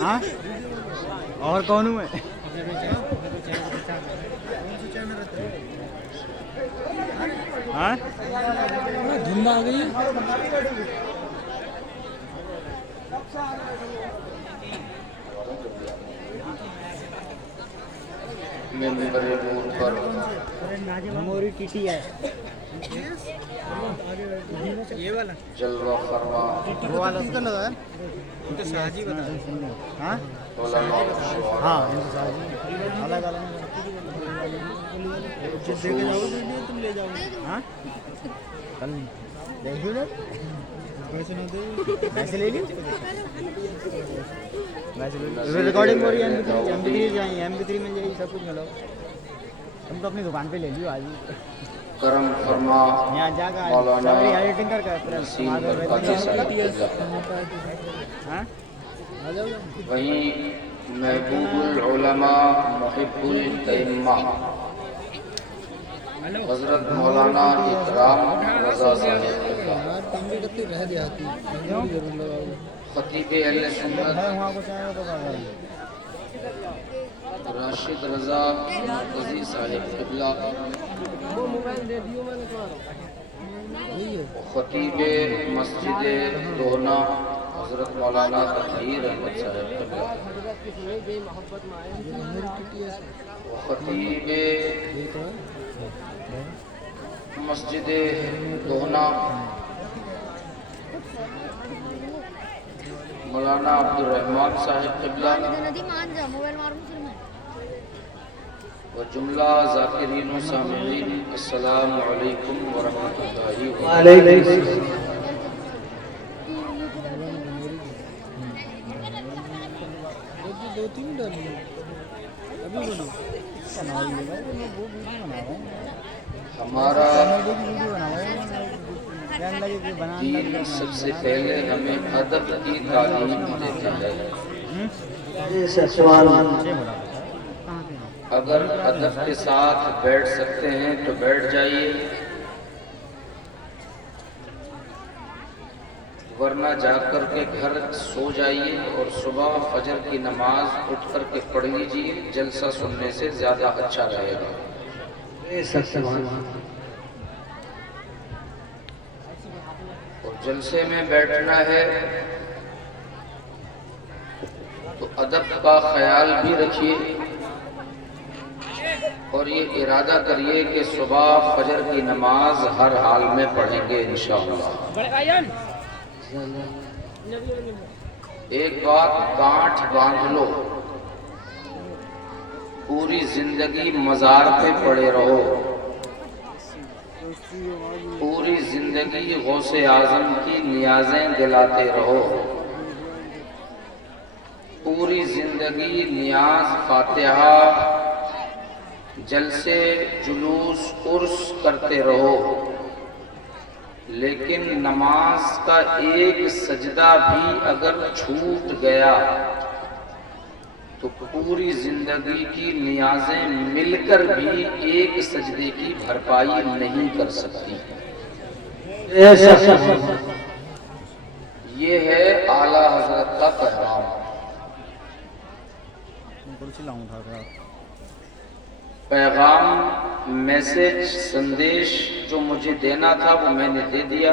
ہاں اور کون ہوں میں؟ ہاں دھند آ گئی منبر نور پر ہموری ٹی ٹی ہے یہ والا جلوہ فرما وہ والا ہاں علماء و ہاں شعراء الگ الگ تم لے جاؤ ہاں کل دیکھیے نا پیسے نہ دے ویسے لے لیو ریکارڈنگ ہو رہی ہے MP3 جائیں MP3 مل جائے گی سب کچھ ملو تم تو اپنی دکان پہ لے لیو آج کرم فرما یہاں جا کر مولانا ایڈیٹنگ کر نسیم برکاتی صاحب قبلہ ہاں وہیں محبوب العلماء محب الائمہ حضرت مولانا اکرام رضا صاحب قبلہ رہ دیا خطیب اہل سنت وہاں کو چاہے تو راشد رضا مرکزی صاحب قبلہ خطیب مسجد دونا حضرت مولانا تطہیر احمد صاحب قبلہ خطیب مسجد دونا مولانا عبد الرحمن صاحب قبلہ و جملہ ذاکرین و سامعین السلام علیکم ورحمۃ اللہ وبرکاتہ. دو تین ڈالی ابھی ہمارا دین سب سے پہلے ہمیں ادب کی تعلیم دیتا ہے. اگر ادب کے ساتھ بیٹھ سکتے ہیں تو بیٹھ جائیے، ورنہ جا کر کے گھر سو جائیے اور صبح فجر کی نماز اٹھ کر کے پڑھ لیجیے. جلسہ سننے سے زیادہ اچھا رہے گا. اور جلسے میں بیٹھنا ہے تو ادب کا خیال بھی رکھیے اور یہ ارادہ کریے کہ صبح فجر کی نماز ہر حال میں پڑھیں گے انشاءاللہ. ایک بات گانٹھ باندھ لو، پوری زندگی مزار پہ پڑے رہو، پوری زندگی غوث اعظم کی نیازیں دلاتے رہو، پوری زندگی نیاز فاتحہ جلسے جلوس عرس کرتے رہو، لیکن نماز کا ایک سجدہ بھی اگر چھوٹ گیا تو پوری زندگی کی نیازیں مل کر بھی ایک سجدے کی بھرپائی نہیں کر سکتی. یہ ہے اعلیٰ حضرت کا پیغام. پیغام، میسج، سندیش جو مجھے دینا تھا وہ میں نے دے دیا.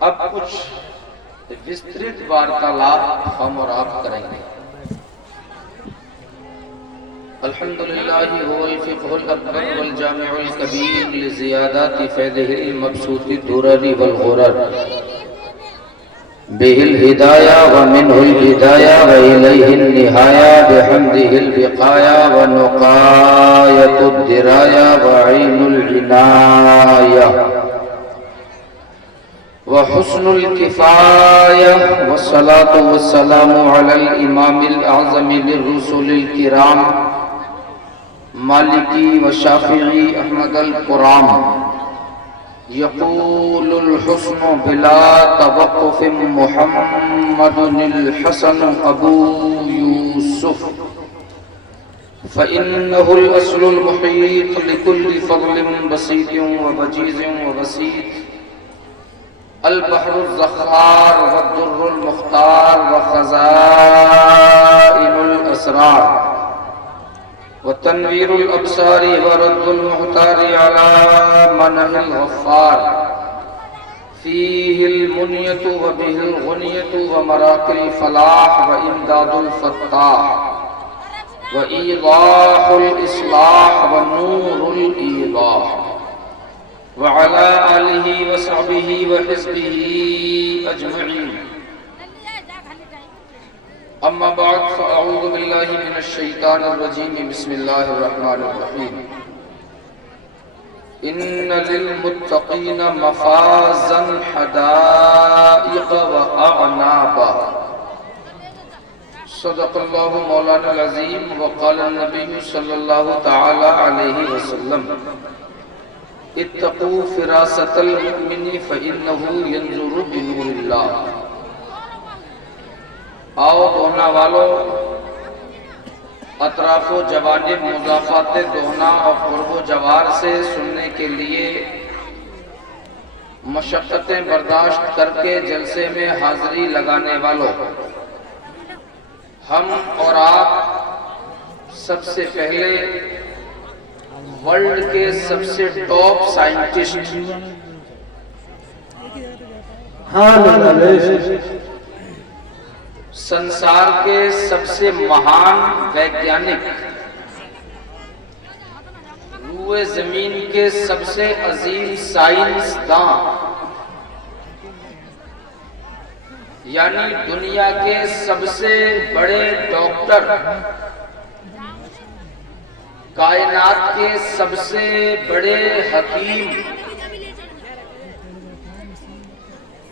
اب کچھ وسترت وارتالاب ہم اور آپ کریں گے. الحمدللہ هو الفقہ الاکبر والجامع الکبیر لزیادات فیضہ المبسوط الدرر والغرر به الہدایہ ومنہ البدایہ وإلیہ النہایہ بحمدہ البقایہ ونقایۃ الدرایہ وعین العنایہ وحسن الکفایہ والصلاة والسلام علی الامام الاعظم للرسل الکرام مالکی و شافعی احمد القرام. یقول الحسن بلا توقف محمد الحسن ابو یوسف فإنه الأصل المحيط لكل فضل بسيط ووجيز وبسيط. البحر الزخار والدر المختار وخزائن الاسرار وتنویر الابصار ورد المحتار على منح الغفار فيه المنية وبه الغنية ومراق الفلاح وإمداد الفتاح وإيضاح الإصلاح ونور الإيضاح وعلى آلہ وصحبہ وحزبہ اجمعین اما بعد فاعوذ باللہ من الشیطان الرجیم بسم اللہ الرحمن الرحیم ان للمتقین مفازا حدائق واعنابا صدق اللہ مولانا العظیم وقال النبی صلی اللہ تعالی علیہ وسلم اتقوا فراست المؤمن فإنه ينظر بنور اللہ. آؤ دوہنا والو اطراف و جوانب مضافات دوہنا اور قرب و جوار سے سننے کے لیے مشقتیں برداشت کر کے جلسے میں حاضری لگانے والوں، ہم اور آپ سب سے پہلے ورلڈ کے سب سے ٹاپ سائنٹسٹ، سنسار کے سب سے مہان ویگیانک، روئے زمین کے سب سے عظیم سائنس داں، یعنی دنیا کے سب سے بڑے ڈاکٹر، کائنات کے سب سے بڑے حکیم،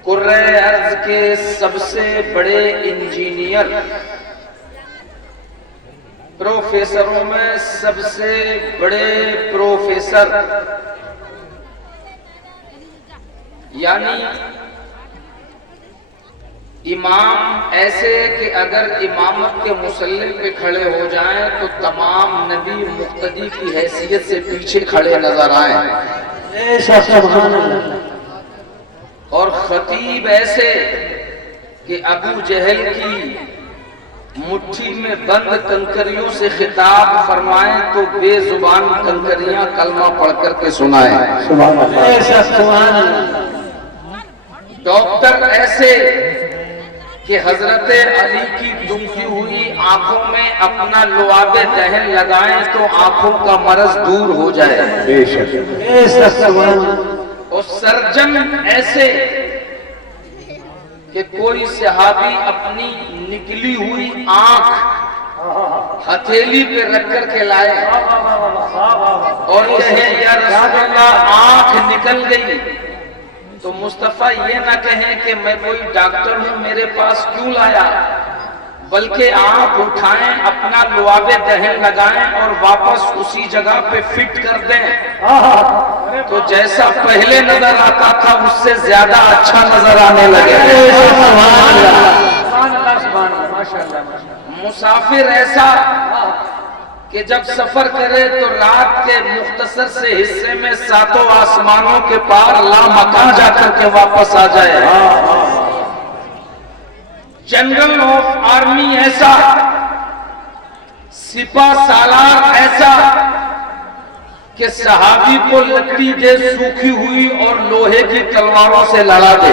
کرۂ ارض کے سب سے بڑے انجینئر، پروفیسروں میں سب سے بڑے پروفیسر، یعنی امام ایسے کہ اگر امامت کے مسلم پہ کھڑے ہو جائیں تو تمام نبی مقتدی کی حیثیت سے پیچھے کھڑے نظر آئیں، اور خطیب ایسے کہ ابو جہل کی مٹھی میں بند کنکریوں سے خطاب فرمائیں تو بے زبان کنکریاں کلمہ پڑھ کر کے سنائیں. ڈاکٹر ایسے کہ حضرت علی کی دمکی ہوئی آنکھوں میں اپنا لعاب دہن لگائیں تو آنکھوں کا مرض دور ہو جائے. اور سرجن ایسے کہ کوئی صحابی اپنی نکلی ہوئی آنکھ ہتھیلی پہ رکھ کر کے لائے اور کہیں یا رسول اللہ آنکھ نکل گئی تو مصطفیٰ یہ نہ کہیں کہ میں کوئی ڈاکٹر ہوں میرے پاس کیوں لایا، بلکہ آنکھ اٹھائیں، اپنا لعاب دہن لگائیں اور واپس اسی جگہ پہ فٹ کر دیں تو جیسا پہلے نظر آتا تھا اس سے زیادہ اچھا نظر آنے لگے. مسافر ایسا کہ جب سفر کرے تو رات کے مختصر سے حصے میں ساتوں آسمانوں کے پار لامکاں جا کر کے واپس آ جائے. جنرل آف آرمی ایسا، سپاہ سالار ایسا کہ صحابی کو لکڑی دے سوکھی ہوئی اور لوہے کی تلواروں سے لڑا دے.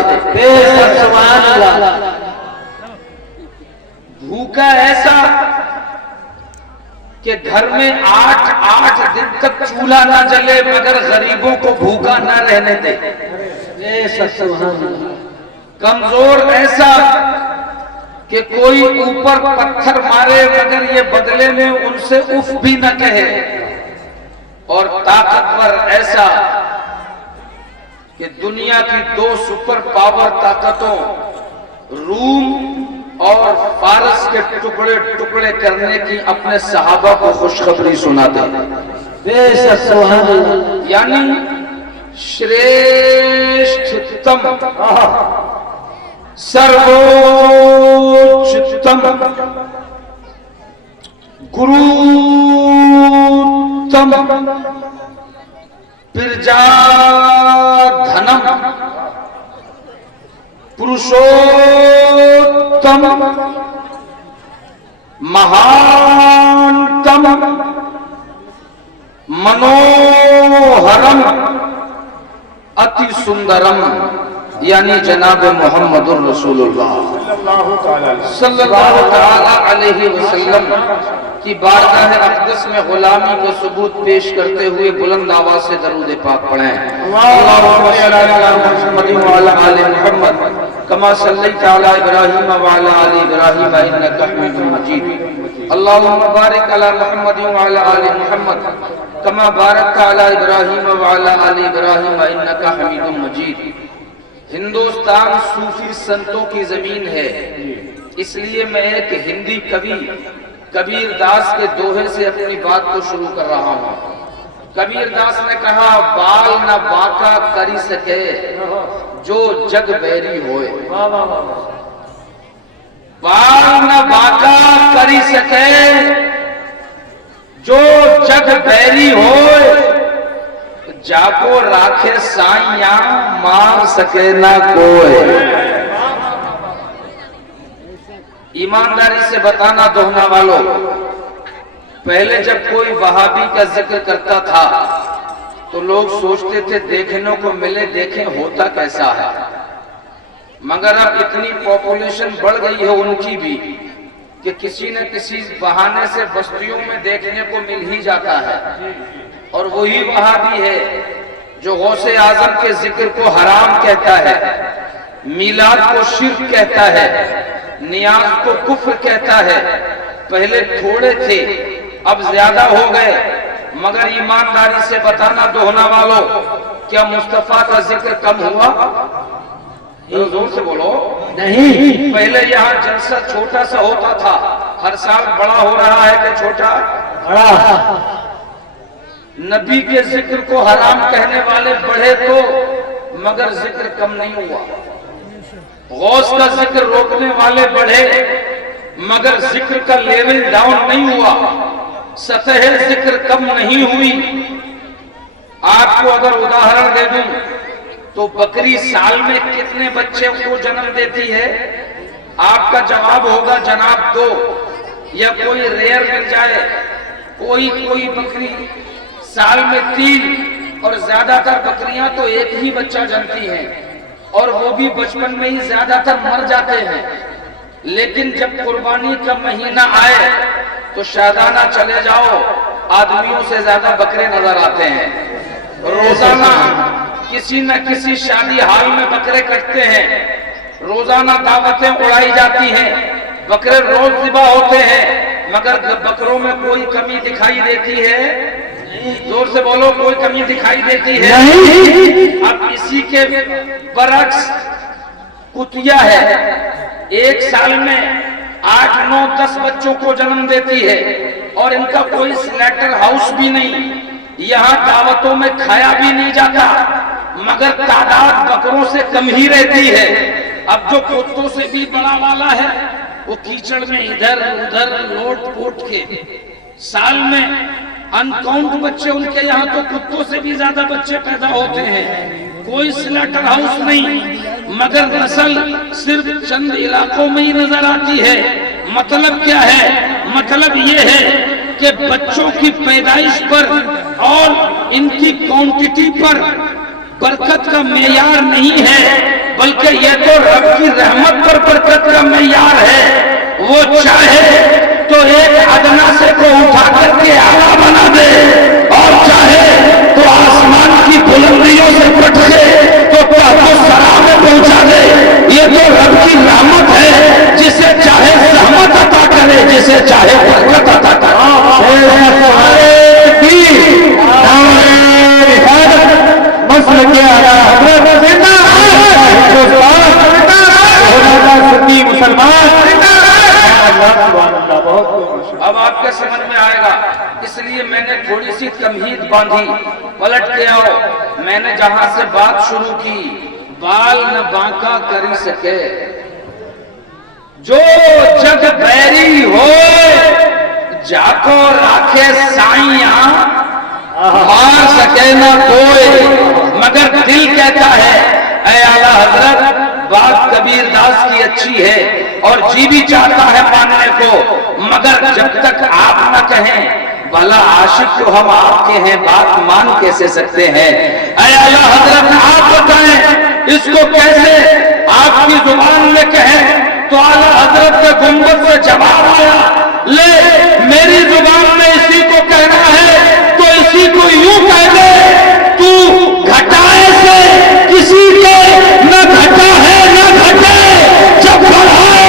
بھوکا ایسا کہ گھر میں 8 دن تک چولہا نہ جلے مگر غریبوں کو بھوکا نہ رہنے دے. کمزور ایسا کہ کوئی اوپر پتھر مارے مگر یہ بدلے میں ان سے اف بھی نہ کہے. اور طاقتور ایسا کہ دنیا کی 2 سپر پاور طاقتوں روم اور فارس کے ٹکڑے ٹکڑے کرنے کی اپنے صحابہ کو خوشخبری سناتے ہیں. یعنی شریشٹھتم سروچتم گروتم پرجا دھنم पुरुषोत्तम महानतम मनोहरम अति सुंदरम यानी जनाब मोहम्मदुर रसूलुल्लाह सल्लल्लाहु तआला अलैहि वसल्लम की बारगाह अक़दस में गुलामी को सबूत पेश करते हुए बुलंद आवाज से दरूद पाक पढ़ें। अल्लाहुम्मा सल्लि अला मुहम्मद व अला आलि मुहम्मद कमा सल्लैता अला इब्राहीम व अला आलि इब्राहीम इन्नका हमीदुम मजीद। अल्लाहुम्मा बारिक अला मुहम्मद व अला आलि मुहम्मद कमा बारकता अला इब्राहीम व अला आलि इब्राहीम इन्नका हमीदुम मजीद। हिंदुस्तान सूफी संतों की जमीन है, इसलिए मैं एक हिंदी कवि कबीर दास के दोहे से अपनी बात को शुरू कर रहा हूँ। कबीर दास ने कहा, बाल न बाका करी सके जो जग बैरी होए। बाल न बाका करी सके जो जग बैरी होए, जाको राखे साइया मार सके ना कोई। ईमानदारी से बताना दोहना वालों, पहले जब कोई वहाबी का जिक्र करता था तो लोग सोचते थे देखने को मिले, देखें होता कैसा है। मगर अब इतनी पॉपुलेशन बढ़ गई है उनकी भी कि किसी न किसी बहाने से बस्तियों में देखने को मिल ही जाता है। और वही वहाबी है जो गौसे आजम के जिक्र को हराम कहता है, मीलाद को शिर्क कहता है, नियाज को कुफ्र कहता है। पहले थोड़े थे, अब ज्यादा हो गए। मगर ईमानदारी से बताना दोहना वालों, क्या मुस्तफा का जिक्र कम हुआ? जोर से बोलो। नहीं। पहले यहाँ जलसा छोटा सा होता था, हर साल बड़ा हो रहा है कि छोटा? बड़ा। नबी के जिक्र को हराम कहने वाले बढ़े तो, मगर जिक्र कम नहीं हुआ। गौस का जिक्र रोकने वाले बढ़े, मगर जिक्र का लेवल डाउन नहीं हुआ, सतह जिक्र कम नहीं हुई। आपको अगर उदाहरण दे दूं तो बकरी साल में कितने बच्चे को जन्म देती है? आपका जवाब होगा जनाब 2, या कोई रेयर मिल जाए। कोई बकरी साल में 3, और ज्यादातर बकरियां तो एक ही बच्चा जनती हैं, और वो भी बचपन में ही ज्यादातर मर जाते हैं। लेकिन जब कुर्बानी का महीना आए तो शादाना चले जाओ, आदमियों से ज्यादा बकरे नजर आते हैं। रोजाना किसी न किसी शादी हाल में बकरे कटते हैं, रोजाना दावतें उड़ाई जाती हैं, बकरे रोज ज़िबा होते हैं, मगर बकरों में कोई कमी दिखाई देती है? जोर से बोलो, कोई कमी दिखाई देती है? नहीं। अब इसी के बरक्स कुतिया है, एक साल में 8, 9, 10 बच्चों को जन्म देती है, और इनका कोई स्लैटर हाउस भी नहीं, यहाँ दावतों में खाया भी नहीं जाता, मगर तादाद बकरों से कम ही रहती है। अब जो कुत्तों से भी बड़ा वाला है, वो कीचड़ में इधर उधर लोट पोट के साल में अनकाउंट बच्चे उनके यहाँ तो कुत्तों से भी ज्यादा बच्चे पैदा होते हैं। कोई स्लैटर हाउस नहीं, मगर नस्ल सिर्फ चंद इलाकों में ही नजर आती है। मतलब क्या है? मतलब ये है कि बच्चों की पैदाइश पर और इनकी क्वांटिटी पर बरकत का मेयार नहीं है, बल्कि ये तो रब की रहमत पर बरकत का मेयार है। वो चाहे तो एक अदना से को उठा करके आला बना दे, और चाहे तो आसमान की बुलंदियों से पट के तो सरा में पहुंचा दे। ये तो रब की रहमत है, जिसे चाहे रहमत अता करे, जिसे चाहे बरकत अता करे। अब आपके समझ में आएगा, इसलिए मैंने थोड़ी सी तमहीद बांधी। पलट के आओ, मैंने जहां से बात शुरू की, बाल न बांका करी सके जो जग बैरी हो, जाको राखे साइया मार सके न कोई। मगर दिल कहता है, ऐ आला हजरत बात कबीर दास की अच्छी है और जी भी चाहता है मानने को, मगर जब तक आप न कहें भला आशिक तो हम आपके हैं, बात मान कैसे सकते हैं। ऐ आला हजरत आप बताएं इसको कैसे आपकी जुबान में कहें। तो आला हजरत के गुंबद से जवाब आया, ले मेरी जुबान में इसी को कहना है तो इसी को यूं कह दे, तू घटाए से किसी के न घटा है न घटे, जब बढ़ाए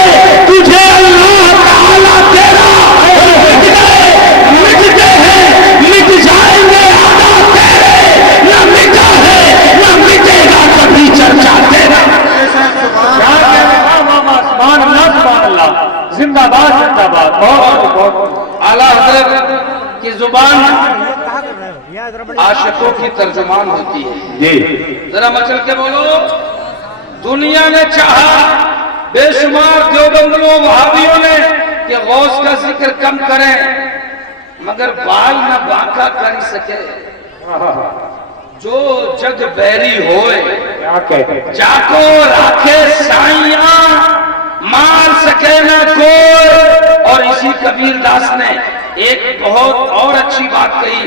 तुझे अल्लाह ताला तेरा, मिटते हैं मिट जाएंगे आदा तेरे, न मिटा है न मिटेगा कभी चर्चा तेरा। क्या कहना, सुभान अल्लाह, जिंदाबाद जिंदाबाद। बहुत आला हजरत की जुबान कहाँ कर रहे हो? यहाँ जरा बड़ी आशिकों की तर्जुमान होती है। जी जरा मचल के बोलो। दुनिया ने चाहा, बेशुमार देवबंदियों वहाबियों ने कि गौस का जिक्र कम करें, मगर बाल न बांका कर सके। जो जग बैरी होए क्या कहते, जाको राखे साइया, मार सके न कोई। और इसी कबीर दास ने एक बहुत और अच्छी बात कही,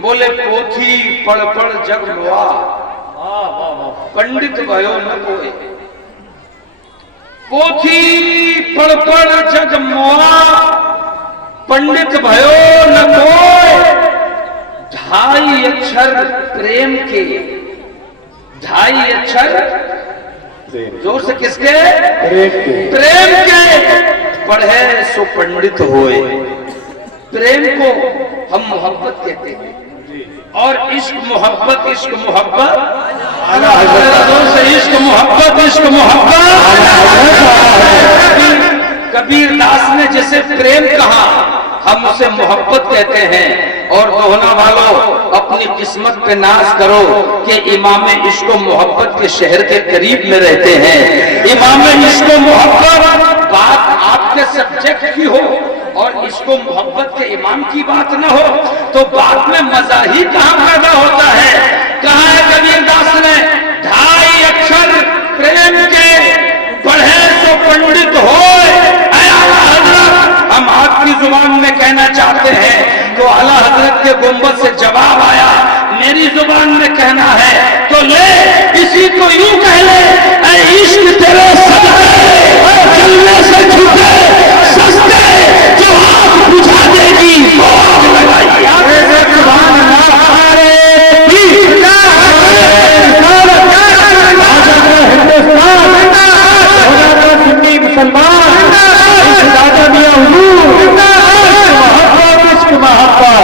बोले पोथी पढ़ पढ़ जग मोआ, पंडित भयो न कोई। पोथी पढ़ पढ़ जग मोआ, पंडित भयो न कोई। ढाई अक्षर प्रेम के, ढाई अक्षर जोर से किसके, प्रेम के पढ़े सो पंडित होए। प्रेम को हम मोहब्बत कहते हैं और इश्क मोहब्बत, इश्क मोहब्बत, जोर से इश्क मोहब्बत, इश्क मोहब्बत। कबीर दास ने जैसे प्रेम कहा, हम उसे मोहब्बत कहते हैं। और दोहना वालों अपनी किस्मत पे नाज करो कि इमाम इश्क मोहब्बत के शहर के करीब में रहते हैं। इमाम इश्क मोहब्बत बात आपके सब्जेक्ट की हो और इसको मोहब्बत के इमाम की बात न हो तो बात में मजा ही कहां पैदा होता है। कहा है कबीर दास ने, ढाई अक्षर प्रेम के पढ़े सो पंडित होए। हम आपकी जुबान में कहना चाहते हैं तो आला हजरत के गुंबद से जवाब आया, मेरी जुबान में कहना है तो ले इसी को यूं कह ले, ऐ इश्क तेरे सदके जलने से छूटे सस्ते, जो आग बुझा देगी वो आग लगाई। सुन्नी मुसलमान दादा मियां हुजूर, मोहब्बत इश्क मोहब्बत,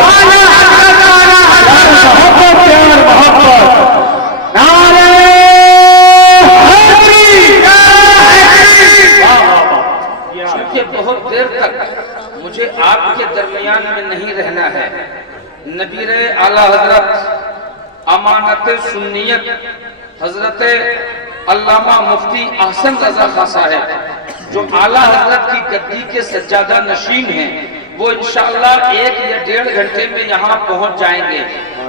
मोहब्बत प्यार मोहब्बत, नारे क्योंकि बहुत देर तक मुझे आपके दरमियान में नहीं रहना है। नबीर आला हजरत अमानत सुन्नियत हजरत अल्लामा मुफ्ती अहसन रजा खां साहब जो आला हजरत की गद्दी के सज्जादा नशीन हैं, वो इंशाअल्लाह 1 या 1.5 घंटे में यहाँ पहुँच जाएंगे।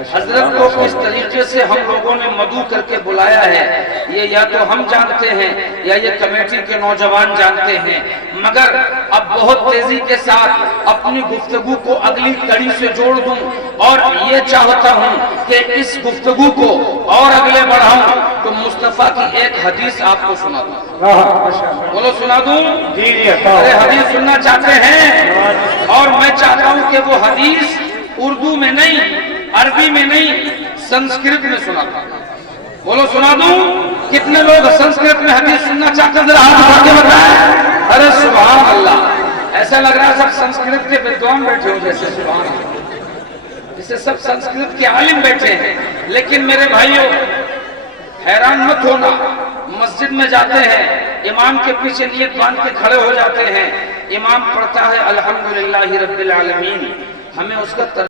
हजरत को किस तरीके से हम लोगों ने मदू करके बुलाया है ये या तो हम जानते हैं या ये कमेटी के नौजवान जानते हैं, मगर अब बहुत तेजी के साथ अपनी गुफ्तगू को अगली कड़ी से जोड़ दूं और ये चाहता हूं कि इस गुफ्तगू को और अगले बढ़ाऊं तो मुस्तफा की एक हदीस आपको सुना दूं। बोलो सुना दूं? जी जी। अरे हदीस सुनना चाहते हैं और मैं चाहता हूं कि वो हदीस उर्दू में नहीं, अरबी में नहीं, संस्कृत में सुना दूं। बोलो सुना दूं? कितने लोग संस्कृत में हदीस सुनना चाहते हैं, जरा हाथ उठा के बताएं। अरे सुभान अल्लाह, ऐसा लग रहा है सब संस्कृत के विद्वान बैठे हो जैसे, सुभान अल्लाह, जैसे सब संस्कृत के आलिम बैठे हैं। लेकिन मेरे भाइयों हैरान मत होना, मस्जिद में जाते हैं, इमाम के पीछे नियत बांध के खड़े हो जाते हैं, इमाम पढ़ता है अल्हम्दुलिल्लाहि रब्बिल आलमीन, हमें उसका